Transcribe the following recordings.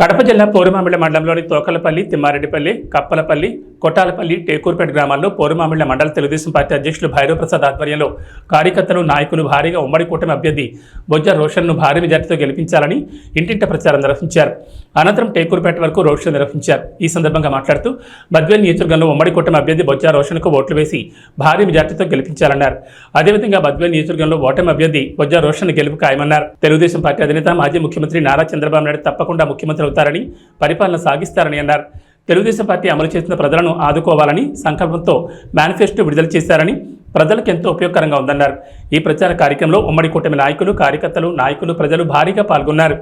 కడప జిల్లా పోరుమామిళ్ళ మండలంలోని తోకలపల్లి తిమ్మారెడ్డిపల్లి కప్పలపల్లి కొట్టాలపల్లి టేకూర్పేట గ్రామాల్లో పోరుమామిళ్ళ మండల తెలుగుదేశం పార్టీ అధ్యక్షులు భైరవప్రసాద్ ఆధ్వర్యంలో కార్యకర్తలు నాయకులు భారీగా ఉమ్మడి కూటమి అభ్యర్థి బొజ్జ రోషన్ను భారీ మెజార్టీతో గెలిపించాలని ఇంటింట ప్రచారం నిర్వహించారు. అనంతరం టేకూర్పేట వరకు రోడ్ షో నిర్వహించారు. ఈ సందర్భంగా మాట్లాడుతూ బద్వేల్ నియోజకవర్గంలో ఉమ్మడి కూటమి అభ్యర్థి బొజ్జ రోషన్కు ఓట్లు వేసి భారీ మెజార్టీతో గెలిపించాలన్నారు. అదేవిధంగా బద్వేల్ నియోజకవర్గంలో ఓటమి అభ్యర్థి బొజ్జ రోషన్ గెలుపు ఖాయమన్నారు. తెలుగుదేశం పార్టీ అధినేత మాజీ ముఖ్యమంత్రి నారా చంద్రబాబు నాయుడు తప్పకుండా ముఖ్యమంత్రి అవుతారని పరిపాలన సాగిస్తారని అన్నారు. తెలుగుదేశం పార్టీ అమలు చేసిన ప్రజలను ఆదుకోవాలని సంకల్పంతో మేనిఫెస్టో విడుదల చేశారని ప్రజలకు ఎంతో ఉపయోగకరంగా ఉందన్నారు. ఈ ప్రచార కార్యక్రమంలో ఉమ్మడి కూటమి నాయకులు కార్యకర్తలు నాయకులు ప్రజలు భారీగా పాల్గొన్నారు.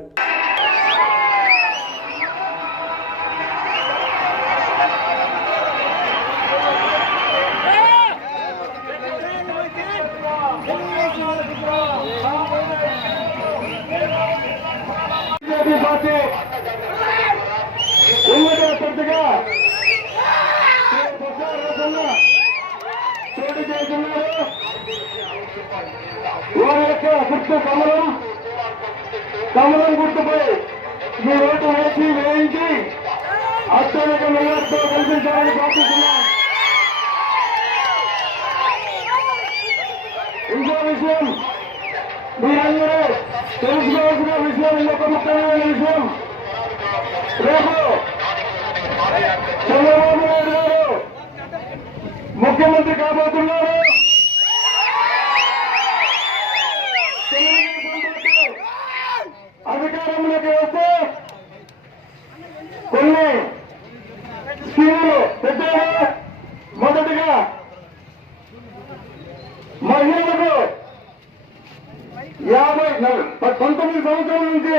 పార్టీ పోటీ చేస్తున్నారు వారి యొక్క గుర్తు కమలం కమలం గుర్తుపై మీ ఓటు వేసి వేయించి అత్యధిక నిలయంతో కల్పించాలని ప్రార్థిస్తున్నాం ఇంకో విషయం మీరందరూ తెలుసుకోవాల్సిన విషయం ఇంకొక ముఖ్యమైన విషయం రేపు చంద్రబాబు నాయుడు గారు ముఖ్యమంత్రి కాబోతున్నారు. అధికారంలోకి వస్తే కొన్ని స్కీములు పెట్టారు మొదటిగా మహిళలకు యాభై పంతొమ్మిది సంవత్సరాల నుంచి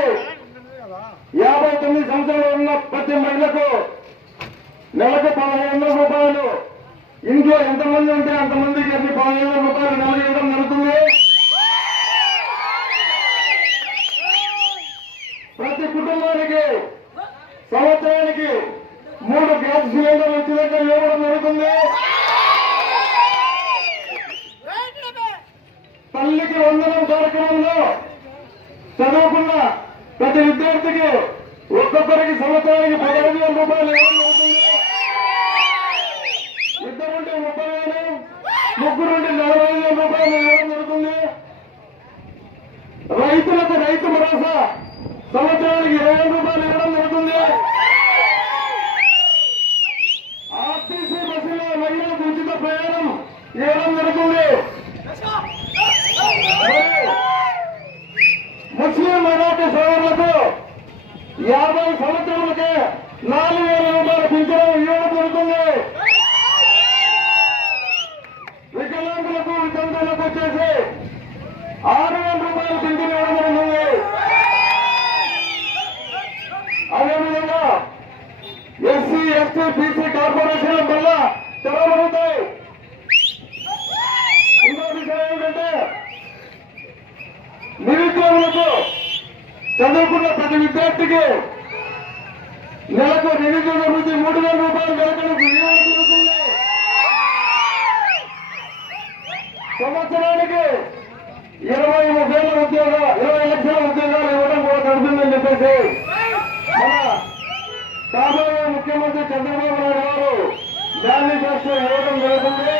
యాభై తొమ్మిది సంవత్సరాలు ఉన్న ప్రతి మహిళకు నెలకు పదహైదు వందల రూపాయలు ఇంట్లో ఎంతమంది ఉంటే అంతమందికి అన్ని పదిహేను రూపాయలు నెలకు ఇవ్వడం జరుగుతుంది. ప్రతి కుటుంబానికి సంవత్సరానికి మూడు గ్యాస్ సిలిండర్లు ఇచ్చినట్టు ఇవ్వడం జరుగుతుంది. తల్లికి వందనం కార్యక్రమంలో చదువుకున్న ప్రతి విద్యార్థికి ఒక్కొక్కరికి సంవత్సరానికి పదిహేను వేల రూపాయలు ఇవ్వడం జరుగుతుంది ముప్పై వేలు. ముగ్గురు నుండి నలభై వేల రూపాయలు ఇవ్వడం జరుగుతుంది రైతులకు రైతు భరోసా. సంవత్సరానికి ఇరవై వేల రూపాయలు ఇవ్వడం జరుగుతుంది. ఆర్టీసీ బస్సులో మహిళలకు ఉచిత ప్రయాణం ఇవ్వడం జరుగుతుంది. ముస్లిం మైనార్టీ సోదరులకు యాభై సంవత్సరాలకే నాలుగు వేల రూపాయల పింఛను ఇవ్వడం జరుగుతుంది. చదువుకున్న ప్రతి విద్యార్థికి నెలకు నిరుద్యోగ వృద్ధి మూడు వేల రూపాయలు నెలకు సంవత్సరానికి ఇరవై వేల ఉద్యోగ ఇరవై లక్షల ఉద్యోగాలు ఇవ్వడం కూడా జరుగుతుందని చెప్పేసి మన కాబోయే ముఖ్యమంత్రి చంద్రబాబు నాయుడు గారు మేనిఫెస్టో ఇవ్వడం జరుగుతుంది.